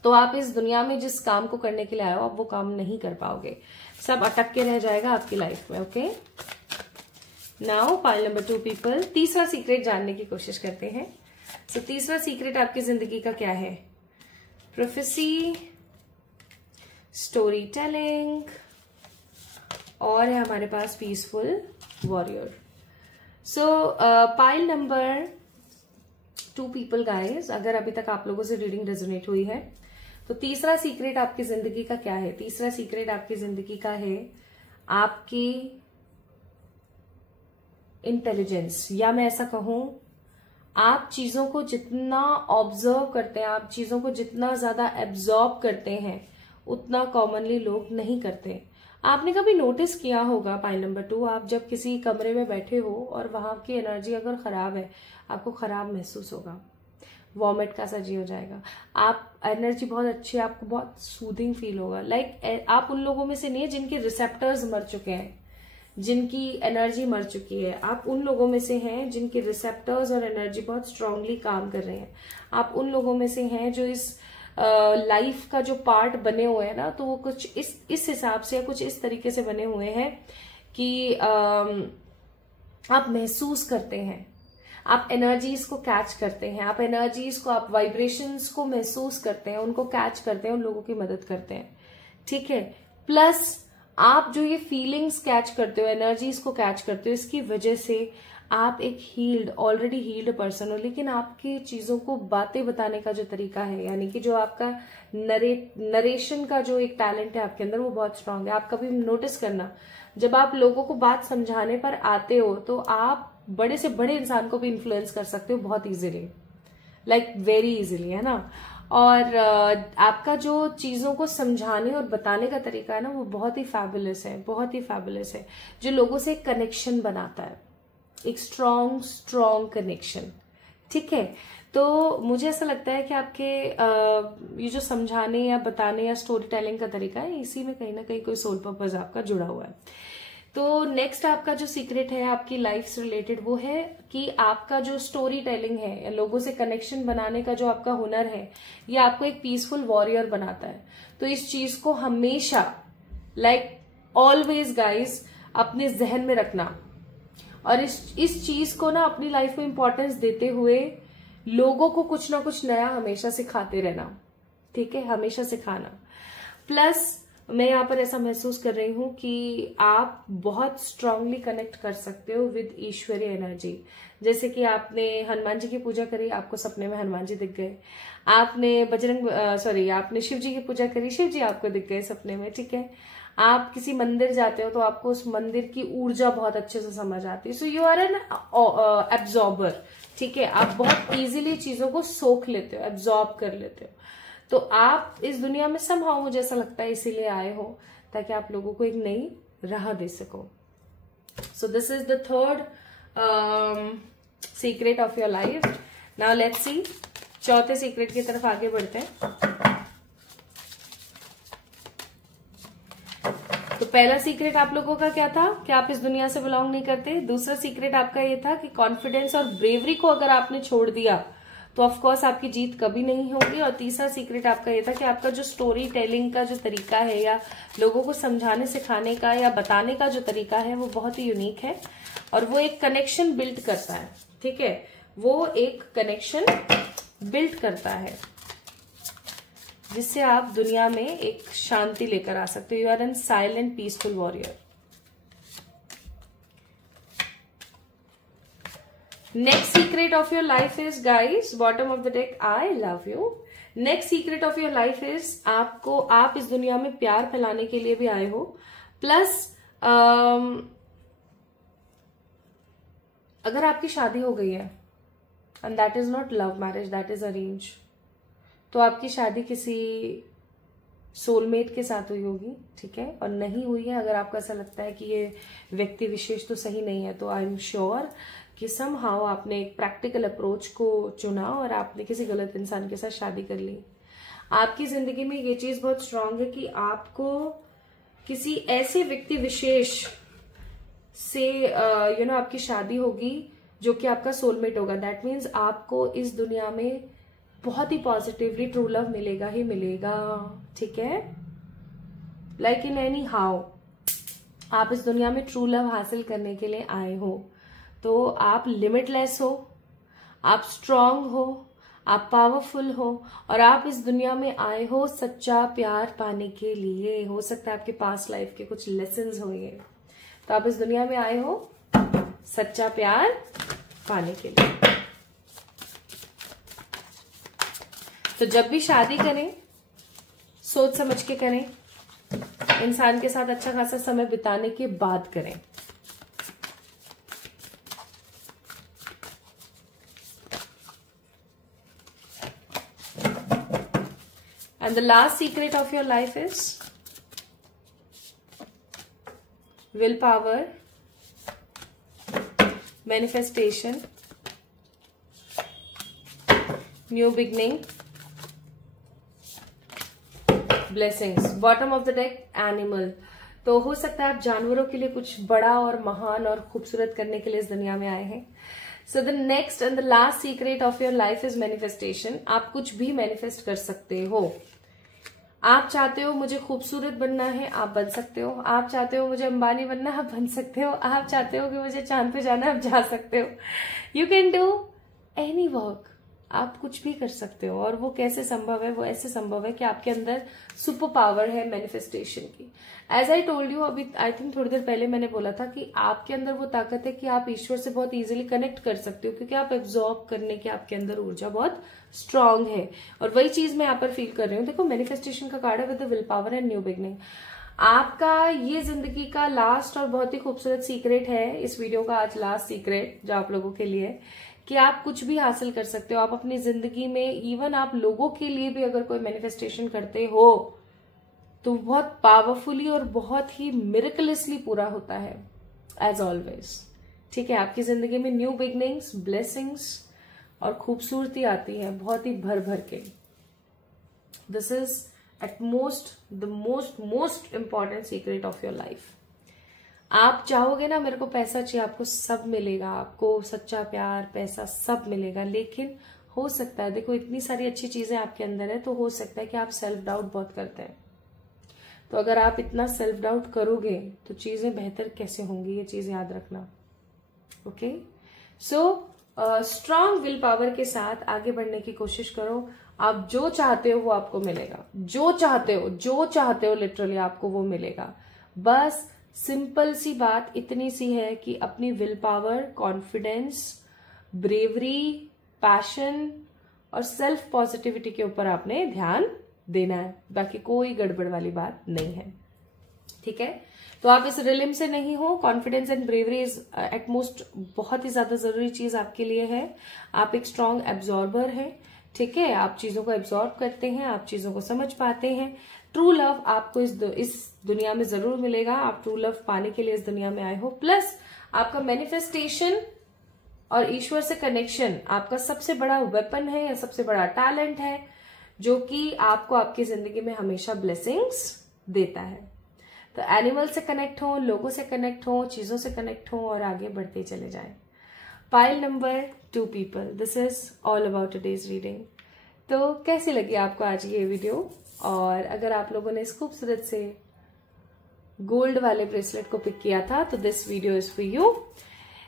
तो आप इस दुनिया में जिस काम को करने के लिए आए हो आप वो काम नहीं कर पाओगे, सब अटक के रह जाएगा आपकी लाइफ में। Okay, now pile number 2 people, तीसरा सीक्रेट जानने की कोशिश करते हैं। सो तीसरा सीक्रेट आपकी जिंदगी का क्या है? प्रोफेसी, स्टोरी टेलिंग और है हमारे पास peaceful warrior. So pile number 2 people guys, अगर अभी तक आप लोगों से रीडिंग रेजोनेट हुई है तो तीसरा सीक्रेट आपकी जिंदगी का क्या है? तीसरा सीक्रेट आपकी जिंदगी का है आपकी इंटेलिजेंस, या मैं ऐसा कहूं आप चीजों को जितना ऑब्जर्व करते हैं, आप चीजों को जितना ज्यादा एब्जॉर्ब करते हैं, उतना कॉमनली लोग नहीं करते। आपने कभी नोटिस किया होगा पाइल नंबर 2, आप जब किसी कमरे में बैठे हो और वहां की एनर्जी अगर खराब है, आपको खराब महसूस होगा, वॉमिट का सा जी हो जाएगा। आप एनर्जी बहुत अच्छी है, आपको बहुत सूदिंग फील होगा। लाइक आप उन लोगों में से नहीं है जिनके रिसेप्टर्स मर चुके हैं, जिनकी एनर्जी मर चुकी है। आप उन लोगों में से हैं जिनके रिसेप्टर्स और एनर्जी बहुत स्ट्रांगली काम कर रहे हैं। आप उन लोगों में से हैं जो इस लाइफ का जो पार्ट बने हुए हैं ना, तो वो कुछ इस हिसाब से या कुछ इस तरीके से बने हुए हैं कि आप महसूस करते हैं, आप एनर्जीज को कैच करते हैं, आप एनर्जीज को, आप वाइब्रेशंस को महसूस करते हैं, उनको कैच करते हैं, उन लोगों की मदद करते हैं। ठीक है, प्लस आप जो ये फीलिंग्स कैच करते हो, एनर्जीज को कैच करते हो, इसकी वजह से आप एक हील्ड, ऑलरेडी हील्ड पर्सन हो। लेकिन आपकी चीजों को बातें बताने का जो तरीका है, यानी कि जो आपका नरेशन का जो एक टैलेंट है आपके अंदर, वो बहुत स्ट्रांग है। आप कभी नोटिस करना, जब आप लोगों को बात समझाने पर आते हो तो आप बड़े से बड़े इंसान को भी इन्फ्लुएंस कर सकते हो बहुत इजीली, लाइक वेरी इजीली, है ना। और आपका जो चीजों को समझाने और बताने का तरीका है ना, वो बहुत ही फैबुलस है, बहुत ही फैबुलस है, जो लोगों से एक कनेक्शन बनाता है, एक स्ट्रॉन्ग कनेक्शन। ठीक है, तो मुझे ऐसा लगता है कि आपके ये जो समझाने या बताने या स्टोरी टेलिंग का तरीका है, इसी में कहीं ना कहीं कोई सोल पर्पस आपका जुड़ा हुआ है। तो नेक्स्ट आपका जो सीक्रेट है आपकी लाइफ से रिलेटेड, वो है कि आपका जो स्टोरी टेलिंग है या लोगों से कनेक्शन बनाने का जो आपका हुनर है, ये आपको एक पीसफुल वॉरियर बनाता है। तो इस चीज को हमेशा, लाइक ऑलवेज गाइज, अपने जहन में रखना और इस चीज को ना अपनी लाइफ में इंपॉर्टेंस देते हुए लोगों को कुछ ना कुछ नया हमेशा सिखाते रहना। ठीक है, हमेशा सिखाना। प्लस मैं यहाँ पर ऐसा महसूस कर रही हूं कि आप बहुत स्ट्रांगली कनेक्ट कर सकते हो विद ईश्वरीय एनर्जी। जैसे कि आपने हनुमान जी की पूजा करी, आपको सपने में हनुमान जी दिख गए। आपने आपने शिव जी की पूजा करी, शिव जी आपको दिख गए सपने में। ठीक है, आप किसी मंदिर जाते हो तो आपको उस मंदिर की ऊर्जा बहुत अच्छे से समझ आती है। So you are an absorber, ठीक है, आप बहुत इजीली चीजों को सोख लेते हो, एब्जॉर्ब कर लेते हो। तो आप इस दुनिया में समहाउ मुझे ऐसा लगता है इसीलिए आए हो, ताकि आप लोगों को एक नई राह दे सको। सो this is the third secret of your life. Now let's सी चौथे सीक्रेट की तरफ आगे बढ़ते हैं। तो पहला सीक्रेट आप लोगों का क्या था कि आप इस दुनिया से बिलोंग नहीं करते। दूसरा सीक्रेट आपका ये था कि कॉन्फिडेंस और ब्रेवरी को अगर आपने छोड़ दिया तो ऑफ कोर्स आपकी जीत कभी नहीं होगी। और तीसरा सीक्रेट आपका ये था कि आपका जो स्टोरी टेलिंग का जो तरीका है या लोगों को समझाने सिखाने का या बताने का जो तरीका है वो बहुत ही यूनिक है और वो एक कनेक्शन बिल्ड करता है। ठीक है, वो एक कनेक्शन बिल्ड करता है जिससे आप दुनिया में एक शांति लेकर आ सकते हो। You are an silent peaceful warrior. Next secret of your life is guys, bottom of the deck, I love you. Next secret of your life is आप इस दुनिया में प्यार फैलाने के लिए भी आए हो, प्लस अगर आपकी शादी हो गई है and that is not love marriage, that is arrange, तो आपकी शादी किसी सोलमेट के साथ हुई होगी। ठीक है, और नहीं हुई है, अगर आपको ऐसा लगता है कि ये व्यक्ति विशेष तो सही नहीं है, तो आई एम श्योर कि समहाउ आपने एक प्रैक्टिकल अप्रोच को चुना और आपने किसी गलत इंसान के साथ शादी कर ली। आपकी जिंदगी में ये चीज बहुत स्ट्रांग है कि आपको किसी ऐसे व्यक्ति विशेष से आपकी शादी होगी जो कि आपका सोलमेट होगा। दैट मीन्स आपको इस दुनिया में बहुत ही पॉजिटिवली ट्रू लव मिलेगा ही मिलेगा। ठीक है, लाइक इन एनी हाउ आप इस दुनिया में ट्रू लव हासिल करने के लिए आए हो, तो आप लिमिटलेस हो, आप स्ट्रांग हो, आप पावरफुल हो और आप इस दुनिया में आए हो सच्चा प्यार पाने के लिए। हो सकता है आपके पास्ट लाइफ के कुछ लेसन्स होंगे, तो आप इस दुनिया में आए हो सच्चा प्यार पाने के लिए। तो जब भी शादी करें सोच समझ के करें, इंसान के साथ अच्छा खासा समय बिताने के बाद करें। And the last secret of your life is willpower, manifestation, new beginning, blessings. Bottom of the deck, animal. तो हो सकता है आप जानवरों के लिए कुछ बड़ा और महान और खूबसूरत करने के लिए इस दुनिया में आए हैं। So the next and the last secret of your life is manifestation. आप कुछ भी मैनिफेस्ट कर सकते हो। आप चाहते हो मुझे खूबसूरत बनना है, आप बन सकते हो। आप चाहते हो मुझे अंबानी बनना है, आप बन सकते हो। आप चाहते हो कि मुझे चांद पे जाना है, आप जा सकते हो। You can do any work, आप कुछ भी कर सकते हो। और वो कैसे संभव है? वो ऐसे संभव है कि आपके अंदर सुपर पावर है मैनिफेस्टेशन की। एज आई टोल्ड यू, अभी आई थिंक थोड़ी देर पहले मैंने बोला था कि आपके अंदर वो ताकत है कि आप ईश्वर से बहुत इजीली कनेक्ट कर सकते हो, क्योंकि आप एब्जॉर्ब करने की आपके अंदर ऊर्जा बहुत स्ट्रांग है। और वही चीज मैं यहाँ पर फील कर रही हूँ। देखो, मैनिफेस्टेशन का कार्ड है with the will power and new beginning. आपका ये जिंदगी का लास्ट और बहुत ही खूबसूरत सीक्रेट है, इस वीडियो का आज लास्ट सीक्रेट जो आप लोगों के लिए, कि आप कुछ भी हासिल कर सकते हो। आप अपनी जिंदगी में इवन आप लोगों के लिए भी अगर कोई मैनिफेस्टेशन करते हो तो बहुत पावरफुली और बहुत ही मिरेकलसली पूरा होता है, एज ऑलवेज। ठीक है, आपकी जिंदगी में न्यू बिगनिंग्स, ब्लेसिंग्स और खूबसूरती आती है बहुत ही भर भर के। This is at the most important secret of your life. आप चाहोगे ना मेरे को पैसा चाहिए, आपको सब मिलेगा, आपको सच्चा प्यार, पैसा सब मिलेगा। लेकिन हो सकता है, देखो इतनी सारी अच्छी चीजें आपके अंदर है, तो हो सकता है कि आप सेल्फ डाउट बहुत करते हैं। तो अगर आप इतना सेल्फ डाउट करोगे तो चीजें बेहतर कैसे होंगी, ये चीज याद रखना। Okay, so strong will power के साथ आगे बढ़ने की कोशिश करो। आप जो चाहते हो वो आपको मिलेगा, जो चाहते हो लिटरली आपको वो मिलेगा। बस सिंपल सी बात इतनी सी है कि अपनी will power, confidence, bravery, passion और सेल्फ पॉजिटिविटी के ऊपर आपने ध्यान देना है। बाकी कोई गड़बड़ वाली बात नहीं है। ठीक है, तो आप इस रिलिम से नहीं हो। Confidence and bravery is utmost बहुत ही ज्यादा जरूरी चीज आपके लिए है। आप एक स्ट्रॉन्ग एब्जॉर्बर है, ठीक है, आप चीजों को एब्जॉर्ब करते हैं, आप चीजों को समझ पाते हैं। ट्रू लव आपको इस दुनिया में जरूर मिलेगा। आप ट्रू लव पाने के लिए इस दुनिया में आए हो। प्लस आपका मैनिफेस्टेशन और ईश्वर से कनेक्शन आपका सबसे बड़ा वेपन है या सबसे बड़ा टैलेंट है, जो कि आपको आपकी जिंदगी में हमेशा ब्लेसिंग्स देता है। तो एनिमल से कनेक्ट हो, लोगों से कनेक्ट हो, चीजों से कनेक्ट हो और आगे बढ़ते चले जाएं। Pile number 2 people, this is all about today's reading. तो कैसी लगी आपको आज ये वीडियो? और अगर आप लोगों ने इस खूबसूरत से गोल्ड वाले ब्रेसलेट को पिक किया था तो this video is for you.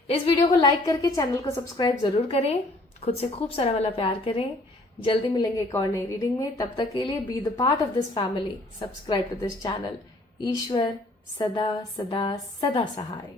इस वीडियो को लाइक करके चैनल को सब्सक्राइब जरूर करें, खुद से खूब सारा वाला प्यार करें। जल्दी मिलेंगे एक और नई रीडिंग में, तब तक के लिए be the part of this family, subscribe to this channel. ईश्वर सदा सदा सदा सहाय।